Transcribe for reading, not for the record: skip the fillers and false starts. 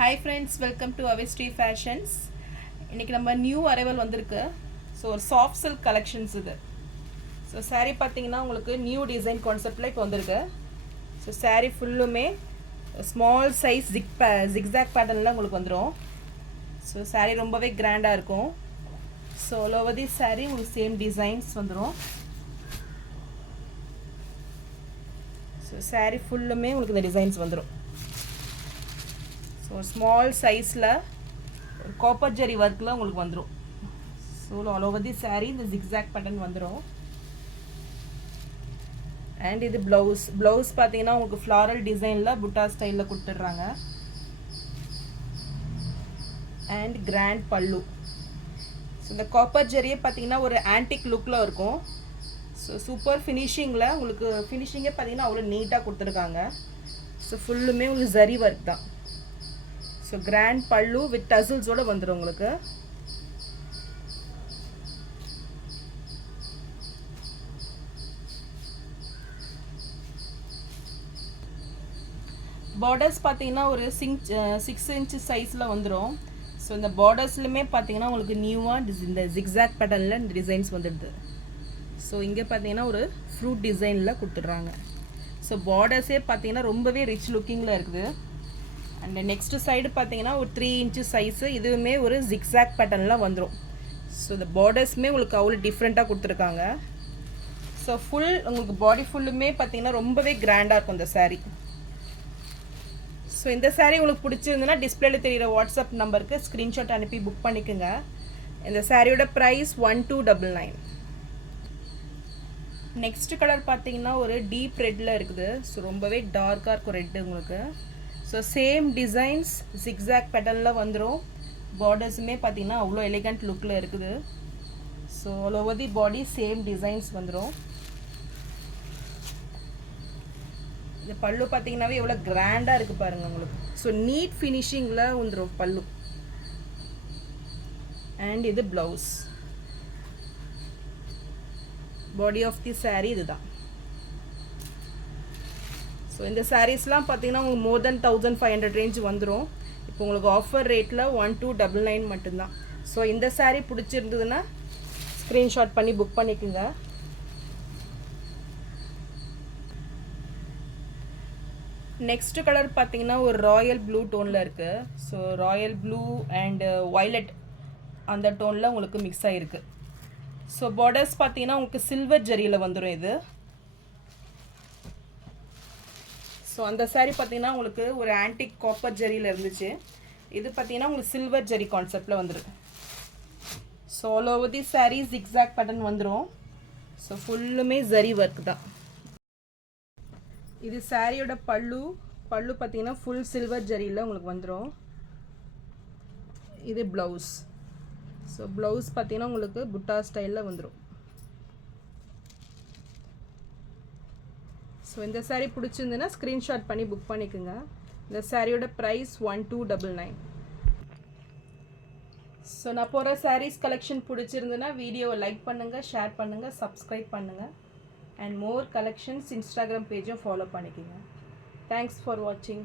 Hi friends, welcome to Avestry Fashions. இன்னைக்கு நம்ம new arrival வந்திருக்கு. ஸோ ஒரு சாஃப்ட் சில்க் கலெக்ஷன்ஸ் இது. ஸோ saree பார்த்தீங்கன்னா உங்களுக்கு நியூ டிசைன் கான்செப்டில் இப்போ வந்திருக்கு. ஸோ saree ஃபுல்லுமே ஸ்மால் சைஸ் ஜிக்ஸாக் பேட்டர்னில் உங்களுக்கு வந்துடும். ஸோ saree ரொம்பவே கிராண்டாக இருக்கும். So all over the saree உங்களுக்கு சேம் டிசைன்ஸ் வந்துடும். ஸோ saree ஃபுல்லுமே உங்களுக்கு இந்த டிசைன்ஸ் வந்துடும். ஸோ ஸ்மால் சைஸில் காப்பர் ஜெரி ஒர்க்கில் உங்களுக்கு வந்துடும். So all over the saree இந்த ஜிக்ஸாக் பேட்டர்ன் வந்துடும். அண்ட் இது ப்ளவுஸ் பார்த்தீங்கன்னா உங்களுக்கு ஃப்ளாரல் டிசைனில் புட்டா ஸ்டைலில் கொடுத்துட்றாங்க. அண்ட் கிராண்ட் பல்லு. ஸோ இந்த காப்பர் ஜெரியே பார்த்தீங்கன்னா ஒரு ஆன்டிக் லுக்கில் இருக்கும். ஸோ சூப்பர் ஃபினிஷிங்கில் உங்களுக்கு ஃபினிஷிங்கே பார்த்தீங்கன்னா அவ்வளோ நீட்டாக கொடுத்துருக்காங்க. ஸோ ஃபுல்லுமே உங்களுக்கு ஜரி ஒர்க் தான். ஸோ கிராண்ட் பல்லு வித் டசில்ஸோடு வந்துடும் உங்களுக்கு. பார்டர்ஸ் பார்த்தீங்கன்னா ஒரு 6 inch சைஸில் வந்துடும். ஸோ இந்த பார்டர்ஸ்லையுமே பார்த்தீங்கன்னா உங்களுக்கு நியூவாக இந்த ஜிக்ஸாக் பேட்டர்னில் இந்த டிசைன்ஸ் வந்துடுது. ஸோ இங்கே பார்த்தீங்கன்னா ஒரு ஃப்ரூட் டிசைனில் கொடுத்துட்றாங்க. ஸோ பார்டர்ஸே பார்த்தீங்கன்னா ரொம்பவே ரிச் லுக்கிங்கில் இருக்குது. அண்ட் நெக்ஸ்ட் சைடு பார்த்தீங்கன்னா ஒரு 3 inch சைஸு, இதுவுமே ஒரு ஜிக்ஸாக் பேட்டர்னில் வந்துடும். ஸோ இந்த பார்டர்ஸுமே உங்களுக்கு அவ்வளோ டிஃப்ரெண்ட்டாக கொடுத்துருக்காங்க. ஸோ ஃபுல் உங்களுக்கு பாடி ஃபுல்லுமே பார்த்தீங்கன்னா ரொம்பவே கிராண்டாக இருக்கும் இந்த saree. ஸோ இந்த saree உங்களுக்கு பிடிச்சிருந்துன்னா டிஸ்பிளேல தெரிகிற வாட்ஸ்அப் நம்பருக்கு ஸ்க்ரீன்ஷாட் அனுப்பி புக் பண்ணிக்கோங்க. இந்த சாரியோட ப்ரைஸ் 1299. நெக்ஸ்ட் கலர் பார்த்தீங்கன்னா ஒரு டீப் ரெட்டில் இருக்குது. ஸோ ரொம்பவே டார்க்காக இருக்கும் ரெட்டு உங்களுக்கு. ஸோ சேம் டிசைன்ஸ் ஜிக்ஸாக் பேட்டர்னில் வந்துடும். பார்டர்ஸுமே பார்த்தீங்கன்னா அவ்வளோ எலிகண்ட் லுக்கில் இருக்குது. So all over the body same designs வந்துடும். இந்த பல்லு பார்த்தீங்கன்னாவே எவ்வளோ கிராண்டாக இருக்குது பாருங்கள் உங்களுக்கு. ஸோ நீட் ஃபினிஷிங்கில் வந்துடும் பல்லு. அண்ட் இது blouse. Body of the saree இதுதான். ஸோ இந்த சாரீஸ்லாம் பார்த்தீங்கன்னா உங்களுக்கு மோர் தென் 1500 ரேஞ்ச் வந்துடும். இப்போ உங்களுக்கு ஆஃபர் ரேட்டில் 1299 மட்டும்தான். ஸோ இந்த saree பிடிச்சிருந்ததுன்னா ஸ்க்ரீன்ஷாட் பண்ணி புக் பண்ணிக்கோங்க. நெக்ஸ்ட் கலர் பார்த்தீங்கன்னா ஒரு ராயல் ப்ளூ டோனில் இருக்குது. So Royal blue and violet அந்த டோனில் உங்களுக்கு மிக்ஸ் ஆகிருக்கு. ஸோ பார்டர்ஸ் பார்த்தீங்கன்னா உங்களுக்கு சில்வர் ஜரியில் வந்துடும் இது. ஸோ அந்த saree பார்த்தீங்கன்னா உங்களுக்கு ஒரு ஆன்டிக் காப்பர் ஜரியில் இருந்துச்சு. இது பார்த்தீங்கன்னா உங்களுக்கு சில்வர் ஜரி கான்செப்டில் வந்துடும். So all over the saree zigzag pattern வந்துடும். ஸோ ஃபுல்லுமே ஜரி ஒர்க் தான். இது சாரியோட பல்லு பார்த்தீங்கன்னா ஃபுல் சில்வர் ஜரியில் உங்களுக்கு வந்துடும். இது ப்ளவுஸ். ஸோ ப்ளவுஸ் பார்த்தீங்கன்னா உங்களுக்கு புட்டா ஸ்டைலில் வந்துடும். ஸோ இந்த saree பிடிச்சிருந்துன்னா ஸ்க்ரீன்ஷாட் பண்ணி புக் பண்ணிக்கோங்க. இந்த சாரியோட ப்ரைஸ் 1299. ஸோ நான் போகிற சாரீஸ் கலெக்ஷன் பிடிச்சிருந்துன்னா வீடியோவை லைக் பண்ணுங்கள், ஷேர் பண்ணுங்கள், சப்ஸ்கிரைப் பண்ணுங்கள். அண்ட் மோர் கலெக்ஷன்ஸ் இன்ஸ்டாகிராம் பேஜும் ஃபாலோ பண்ணிக்கோங்க. தேங்க்ஸ் ஃபார் வாட்சிங்.